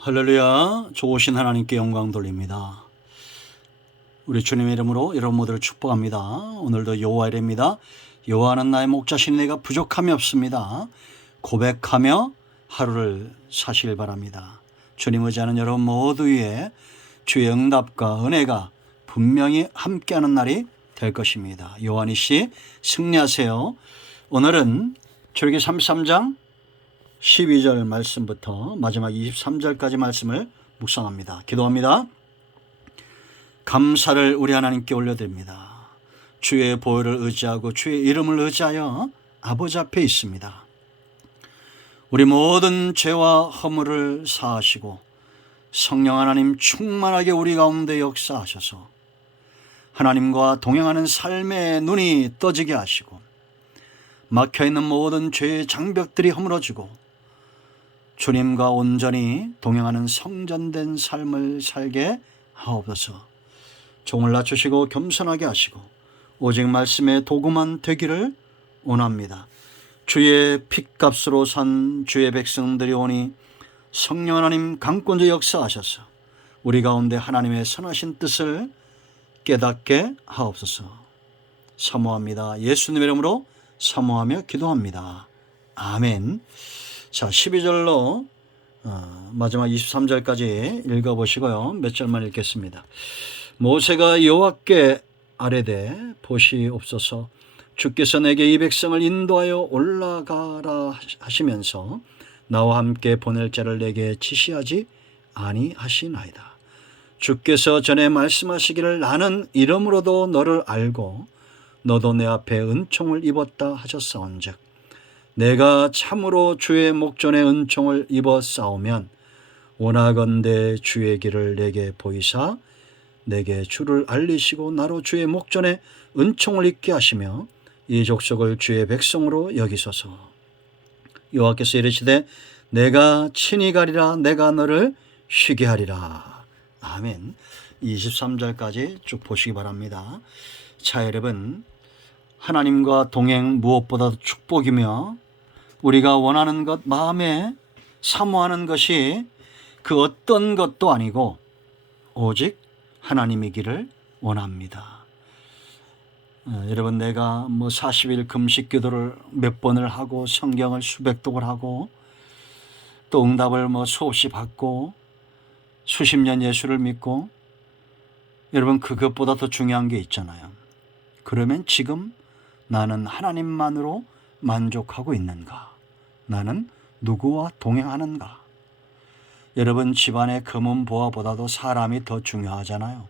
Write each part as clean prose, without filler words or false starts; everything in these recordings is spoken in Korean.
할렐루야. 좋으신 하나님께 영광 돌립니다. 우리 주님의 이름으로 여러분 모두를 축복합니다. 오늘도 여호와일입니다. 여호와는 나의 목자시니 내가 부족함이 없습니다. 고백하며 하루를 사시길 바랍니다. 주님 의지하는 여러분 모두 위에 주의 응답과 은혜가 분명히 함께하는 날이 될 것입니다. 요한이 씨 승리하세요. 오늘은 출애굽기 33장 12절 말씀부터 마지막 23절까지 말씀을 묵상합니다. 기도합니다. 감사를 우리 하나님께 올려드립니다. 주의 보혈을 의지하고 주의 이름을 의지하여 아버지 앞에 있습니다. 우리 모든 죄와 허물을 사하시고 성령 하나님 충만하게 우리 가운데 역사하셔서 하나님과 동행하는 삶의 눈이 떠지게 하시고 막혀있는 모든 죄의 장벽들이 허물어지고 주님과 온전히 동행하는 성전된 삶을 살게 하옵소서. 종을 낮추시고 겸손하게 하시고 오직 말씀의 도구만 되기를 원합니다. 주의 핏값으로 산 주의 백성들이 오니 성령 하나님 강권적 역사하셔서 우리 가운데 하나님의 선하신 뜻을 깨닫게 하옵소서. 사모합니다. 예수님의 이름으로 사모하며 기도합니다. 아멘. 자, 12절로 마지막 23절까지 읽어보시고요. 몇 절만 읽겠습니다. 모세가 여호와께 아뢰되 보시옵소서. 주께서 내게 이 백성을 인도하여 올라가라 하시면서 나와 함께 보낼 자를 내게 지시하지 아니하시나이다. 주께서 전에 말씀하시기를 나는 이름으로도 너를 알고 너도 내 앞에 은총을 입었다 하셨사온즉 내가 참으로 주의 목전에 은총을 입어 싸우면 원하건대 주의 길을 내게 보이사 내게 주를 알리시고 나로 주의 목전에 은총을 입게 하시며 이 족속을 주의 백성으로 여기소서. 여호와께서 이르시되 내가 친히 가리라 내가 너를 쉬게 하리라. 아멘. 23절까지 쭉 보시기 바랍니다. 자, 여러분, 하나님과 동행 무엇보다도 축복이며 우리가 원하는 것, 마음에 사모하는 것이 그 어떤 것도 아니고 오직 하나님이기를 원합니다. 여러분, 내가 40일 금식 기도를 몇 번을 하고 성경을 수백 독을 하고 또 응답을 수없이 받고 수십 년 예수를 믿고 여러분, 그것보다 더 중요한 게 있잖아요. 그러면 지금 나는 하나님만으로 만족하고 있는가? 나는 누구와 동행하는가? 여러분, 집안의 금은 보화보다도 사람이 더 중요하잖아요.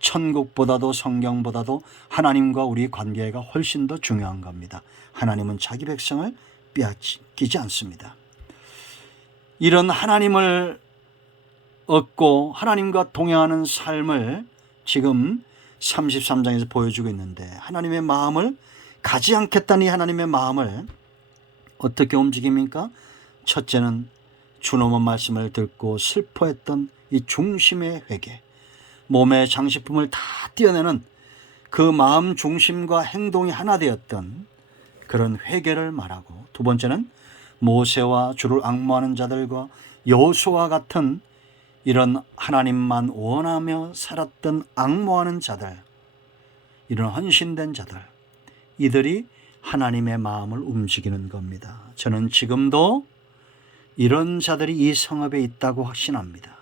천국보다도 성경보다도 하나님과 우리 관계가 훨씬 더 중요한 겁니다. 하나님은 자기 백성을 빼앗기지 않습니다. 이런 하나님을 얻고 하나님과 동행하는 삶을 지금 33장에서 보여주고 있는데 하나님의 마음을 가지 않겠다는 이 하나님의 마음을 어떻게 움직입니까? 첫째는 준엄한 말씀을 듣고 슬퍼했던 이 중심의 회개, 몸의 장식품을 다 떼어내는 그 마음 중심과 행동이 하나 되었던 그런 회개를 말하고, 두 번째는 모세와 주를 앙모하는 자들과 여호수아와 같은 이런 하나님만 원하며 살았던 앙모하는 자들, 이런 헌신된 자들, 이들이 하나님의 마음을 움직이는 겁니다. 저는 지금도 이런 자들이 이 성읍에 있다고 확신합니다.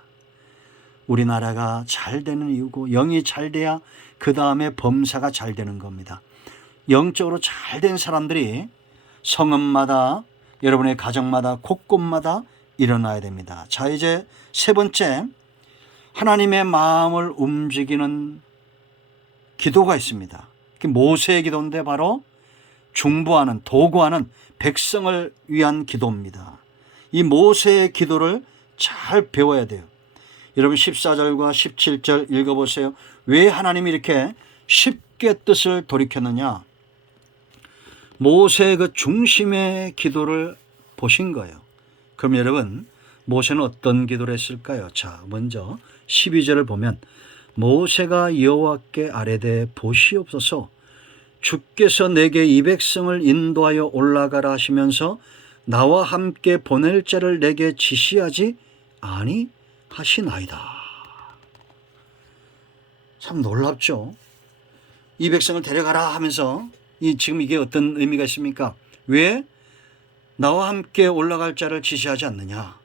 우리나라가 잘 되는 이유고 영이 잘 돼야 그 다음에 범사가 잘 되는 겁니다. 영적으로 잘 된 사람들이 성읍마다, 여러분의 가정마다, 곳곳마다 일어나야 됩니다. 자, 이제 세 번째, 하나님의 마음을 움직이는 기도가 있습니다. 모세의 기도인데 바로 중보하는, 도구하는 백성을 위한 기도입니다. 이 모세의 기도를 잘 배워야 돼요. 여러분, 14절과 17절 읽어보세요. 왜 하나님이 이렇게 쉽게 뜻을 돌이켰느냐? 모세의 그 중심의 기도를 보신 거예요. 그럼 여러분, 모세는 어떤 기도를 했을까요? 자, 먼저 12절을 보면 모세가 여호와께 아뢰되 보시옵소서. 주께서 내게 이 백성을 인도하여 올라가라 하시면서 나와 함께 보낼 자를 내게 지시하지 아니하시나이다. 참 놀랍죠. 이 백성을 데려가라 하면서 지금 이게 어떤 의미가 있습니까? 왜 나와 함께 올라갈 자를 지시하지 않느냐?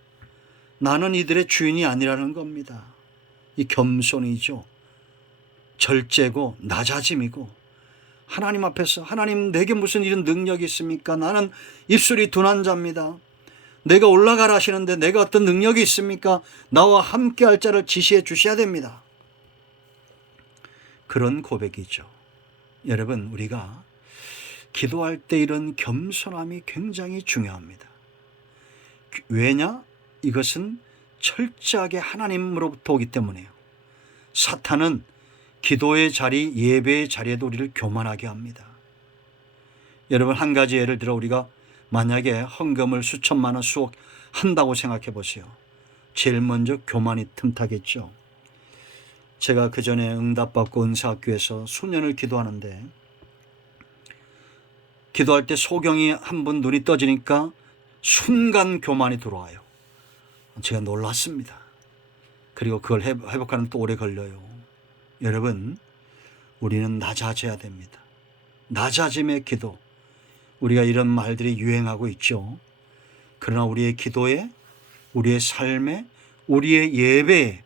나는 이들의 주인이 아니라는 겁니다. 이 겸손이죠. 절제고 낮아짐이고, 하나님 앞에서 하나님 내게 무슨 이런 능력이 있습니까? 나는 입술이 둔한 자입니다. 내가 올라가라 하시는데 내가 어떤 능력이 있습니까? 나와 함께 할 자를 지시해 주셔야 됩니다. 그런 고백이죠. 여러분, 우리가 기도할 때 이런 겸손함이 굉장히 중요합니다. 왜냐? 이것은 철저하게 하나님으로부터 오기 때문에요. 사탄은 기도의 자리, 예배의 자리에도 우리를 교만하게 합니다. 여러분, 한 가지 예를 들어 우리가 만약에 헌금을 수천만 원, 수억 한다고 생각해 보세요. 제일 먼저 교만이 틈타겠죠. 제가 그 전에 응답받고 은사학교에서 수년을 기도하는데, 기도할 때 소경이 한 분 눈이 떠지니까 순간 교만이 들어와요. 제가 놀랐습니다. 그리고 그걸 회복하는 또 오래 걸려요. 여러분, 우리는 낮아져야 됩니다. 낮아짐의 기도. 우리가 이런 말들이 유행하고 있죠. 그러나 우리의 기도에, 우리의 삶에, 우리의 예배에,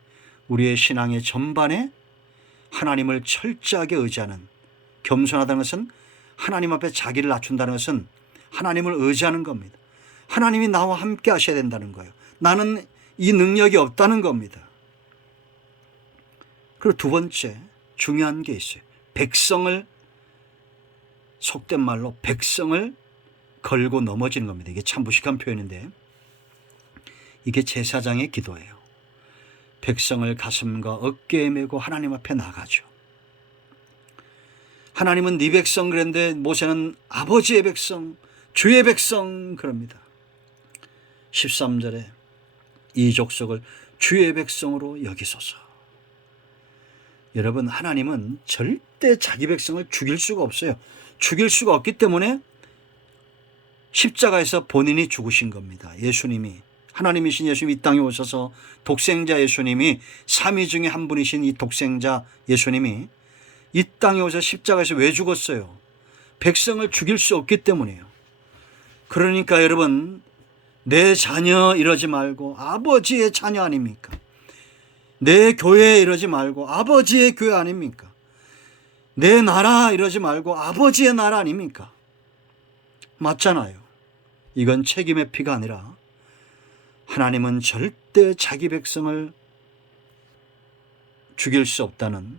우리의 신앙의 전반에 하나님을 철저하게 의지하는, 겸손하다는 것은 하나님 앞에 자기를 낮춘다는 것은 하나님을 의지하는 겁니다. 하나님이 나와 함께 하셔야 된다는 거예요. 나는 이 능력이 없다는 겁니다. 그리고 두 번째 중요한 게 있어요. 백성을, 속된 말로 백성을 걸고 넘어지는 겁니다. 이게 참 무식한 표현인데, 이게 제사장의 기도예요. 백성을 가슴과 어깨에 메고 하나님 앞에 나가죠. 하나님은 네 백성 그랬는데 모세는 아버지의 백성, 주의 백성 그럽니다. 13절에 이 족속을 주의 백성으로 여기소서. 여러분, 하나님은 절대 자기 백성을 죽일 수가 없어요. 죽일 수가 없기 때문에 십자가에서 본인이 죽으신 겁니다. 예수님이, 하나님이신 예수님이 이 땅에 오셔서, 독생자 예수님이, 삼위 중에 한 분이신 이 독생자 예수님이 이 땅에 오셔서 십자가에서 왜 죽었어요? 백성을 죽일 수 없기 때문이에요. 그러니까 여러분, 내 자녀 이러지 말고 아버지의 자녀 아닙니까? 내 교회 이러지 말고 아버지의 교회 아닙니까? 내 나라 이러지 말고 아버지의 나라 아닙니까? 맞잖아요. 이건 책임의 피가 아니라 하나님은 절대 자기 백성을 죽일 수 없다는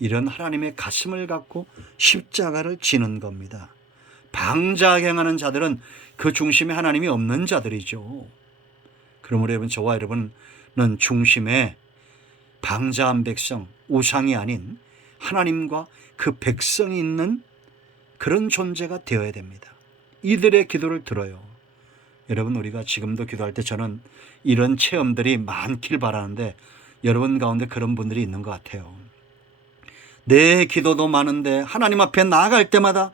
이런 하나님의 가슴을 갖고 십자가를 지는 겁니다. 방자행하는 자들은 그 중심에 하나님이 없는 자들이죠. 그러므로 여러분, 저와 여러분은 중심에 방자한 백성, 우상이 아닌 하나님과 그 백성이 있는 그런 존재가 되어야 됩니다. 이들의 기도를 들어요. 여러분, 우리가 지금도 기도할 때 저는 이런 체험들이 많길 바라는데 여러분 가운데 그런 분들이 있는 것 같아요. 내 기도도 많은데 하나님 앞에 나아갈 때마다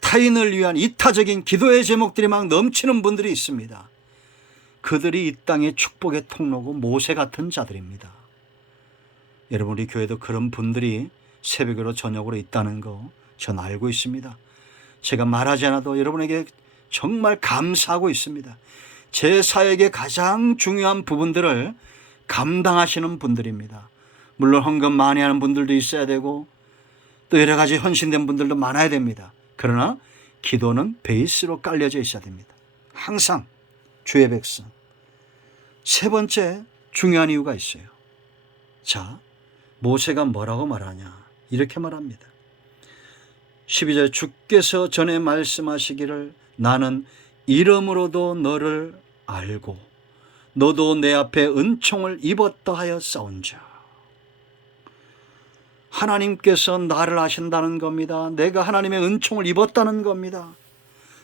타인을 위한 이타적인 기도의 제목들이 막 넘치는 분들이 있습니다. 그들이 이 땅의 축복의 통로고 모세 같은 자들입니다. 여러분, 우리 교회도 그런 분들이 새벽으로 저녁으로 있다는 거 전 알고 있습니다. 제가 말하지 않아도 여러분에게 정말 감사하고 있습니다. 제 사역의 가장 중요한 부분들을 감당하시는 분들입니다. 물론 헌금 많이 하는 분들도 있어야 되고 또 여러 가지 헌신된 분들도 많아야 됩니다. 그러나 기도는 베이스로 깔려져 있어야 됩니다. 항상 주의 백성. 세 번째 중요한 이유가 있어요. 자, 모세가 뭐라고 말하냐? 이렇게 말합니다. 12절, 주께서 전에 말씀하시기를 나는 이름으로도 너를 알고 너도 내 앞에 은총을 입었다 하여 싸운자. 하나님께서 나를 아신다는 겁니다. 내가 하나님의 은총을 입었다는 겁니다.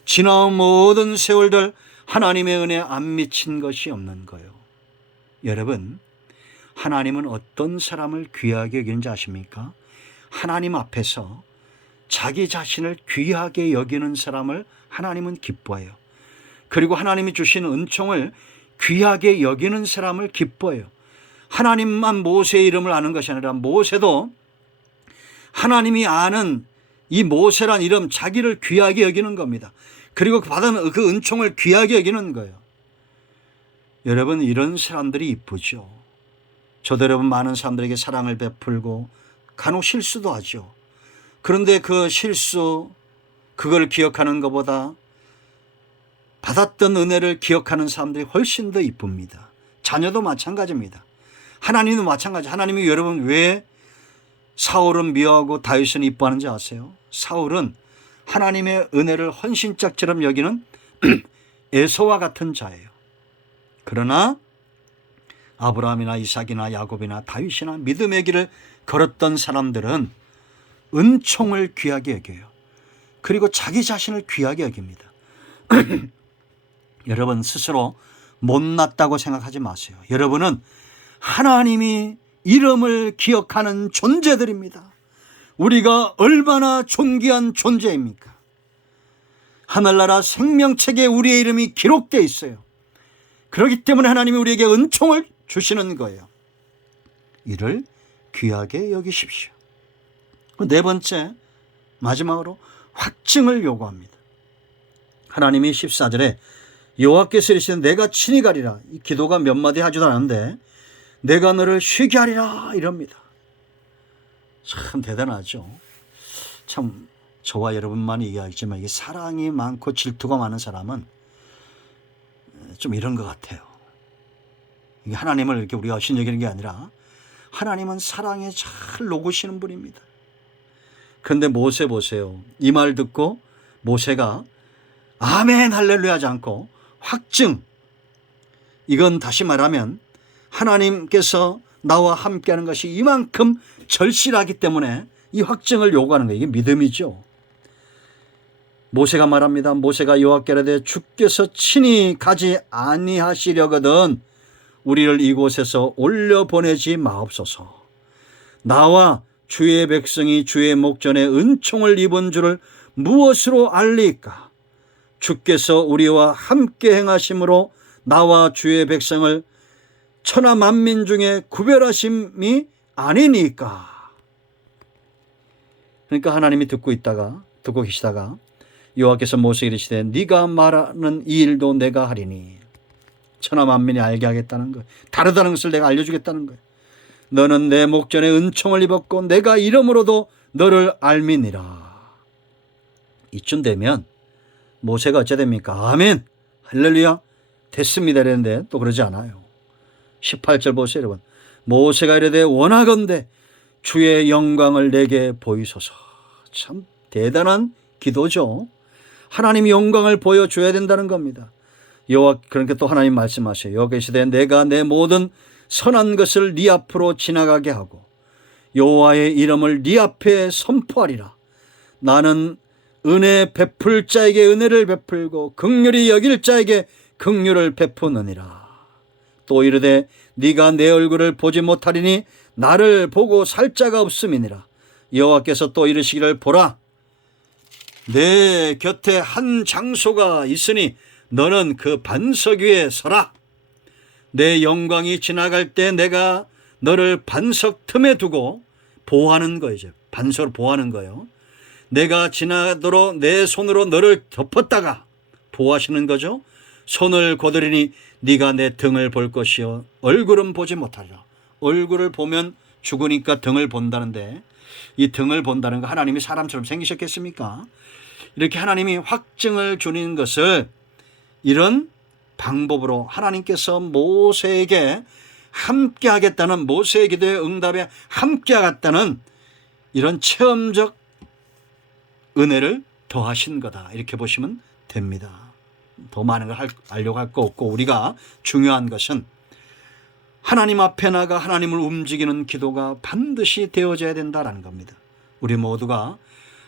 지나온 모든 세월들 하나님의 은혜에 안 미친 것이 없는 거예요. 여러분, 하나님은 어떤 사람을 귀하게 여기는지 아십니까? 하나님 앞에서 자기 자신을 귀하게 여기는 사람을 하나님은 기뻐해요. 그리고 하나님이 주신 은총을 귀하게 여기는 사람을 기뻐해요. 하나님만 모세의 이름을 아는 것이 아니라 모세도 하나님이 아는 이 모세란 이름 자기를 귀하게 여기는 겁니다. 그리고 받은 그 은총을 귀하게 여기는 거예요. 여러분, 이런 사람들이 이쁘죠. 저도 여러분 많은 사람들에게 사랑을 베풀고 간혹 실수도 하죠. 그런데 그 실수, 그걸 기억하는 것보다 받았던 은혜를 기억하는 사람들이 훨씬 더 이쁩니다. 자녀도 마찬가지입니다. 하나님도 마찬가지. 하나님이 여러분 왜 사울은 미워하고 다윗은 이뻐하는지 아세요? 사울은 하나님의 은혜를 헌신짝처럼 여기는 에서와 같은 자예요. 그러나 아브라함이나 이삭이나 야곱이나 다윗이나 믿음의 길을 걸었던 사람들은 은총을 귀하게 여겨요. 그리고 자기 자신을 귀하게 여깁니다. 여러분 스스로 못났다고 생각하지 마세요. 여러분은 하나님이 이름을 기억하는 존재들입니다. 우리가 얼마나 존귀한 존재입니까? 하늘나라 생명책에 우리의 이름이 기록되어 있어요. 그렇기 때문에 하나님이 우리에게 은총을 주시는 거예요. 이를 귀하게 여기십시오. 네 번째, 마지막으로 확증을 요구합니다. 하나님이 14절에 여호와께서 이르시되 내가 친히 가리라. 이 기도가 몇 마디 하지도 않은데 내가 너를 쉬게 하리라 이럽니다. 참 대단하죠. 참 저와 여러분만 얘기하지만 이게 사랑이 많고 질투가 많은 사람은 좀 이런 것 같아요. 이게 하나님을 이렇게 우리가 업신여기는 게 아니라 하나님은 사랑에 잘 녹으시는 분입니다. 그런데 모세 보세요. 이 말 듣고 모세가 아멘 할렐루야 하지 않고 확증, 이건 다시 말하면 하나님께서 나와 함께하는 것이 이만큼 절실하기 때문에 이 확증을 요구하는 거예요. 이게 믿음이죠. 모세가 말합니다. 모세가 여호와께 이르되 주께서 친히 가지 아니하시려거든 우리를 이곳에서 올려보내지 마옵소서. 나와 주의 백성이 주의 목전에 은총을 입은 줄을 무엇으로 알리까? 주께서 우리와 함께 행하심으로 나와 주의 백성을 천하 만민 중에 구별하심이 아니니까. 그러니까 하나님이 듣고 계시다가 여호와께서 모세에게 이르시되 네가 말하는 이 일도 내가 하리니. 천하 만민이 알게 하겠다는 거예요. 다르다는 것을 내가 알려주겠다는 거예요. 너는 내 목전에 은총을 입었고 내가 이름으로도 너를 알미니라. 이쯤 되면 모세가 어째 됩니까? 아멘 할렐루야 됐습니다 이랬는데 또 그러지 않아요. 18절 보세요 여러분. 모세가 이르되 원하건대 주의 영광을 내게 보이소서. 참 대단한 기도죠. 하나님이 영광을 보여줘야 된다는 겁니다. 그러니까 또 하나님 말씀하세요. 여호와께서 내가 내 모든 선한 것을 네 앞으로 지나가게 하고 여호와의 이름을 네 앞에 선포하리라. 나는 은혜 베풀 자에게 은혜를 베풀고 긍휼히 여길 자에게 긍휼을 베푸느니라. 또 이르되 네가 내 얼굴을 보지 못하리니 나를 보고 살 자가 없음이니라. 여호와께서 또 이르시기를 보라 내 곁에 한 장소가 있으니 너는 그 반석 위에 서라. 내 영광이 지나갈 때 내가 너를 반석 틈에 두고 보호하는 거죠. 반석을 보호하는 거예요. 내가 지나도록 내 손으로 너를 덮었다가 보호하시는 거죠. 손을 거두리니 네가 내 등을 볼 것이요 얼굴은 보지 못하리라. 얼굴을 보면 죽으니까 등을 본다는데 이 등을 본다는 거 하나님이 사람처럼 생기셨겠습니까? 이렇게 하나님이 확증을 주는 것을 이런 방법으로 하나님께서 모세에게 함께 하겠다는, 모세의 기도의 응답에 함께 하겠다는 이런 체험적 은혜를 더하신 거다, 이렇게 보시면 됩니다. 더 많은 걸 알려고 할 거 없고, 우리가 중요한 것은 하나님 앞에 나가 하나님을 움직이는 기도가 반드시 되어져야 된다는 겁니다. 우리 모두가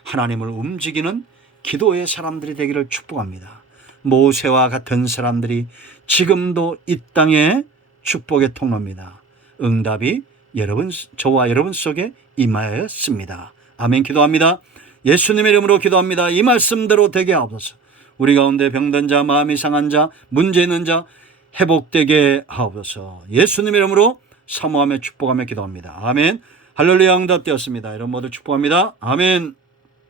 하나님을 움직이는 기도의 사람들이 되기를 축복합니다. 모세와 같은 사람들이 지금도 이 땅에 축복의 통로입니다. 응답이 저와 여러분 속에 임하였습니다. 아멘. 기도합니다. 예수님의 이름으로 기도합니다. 이 말씀대로 되게 하옵소서. 우리 가운데 병든 자, 마음이 상한 자, 문제 있는 자, 회복되게 하옵소서. 예수님 이름으로 사모하며 축복하며 기도합니다. 아멘. 할렐루야. 응답되었습니다. 여러분 모두 축복합니다. 아멘.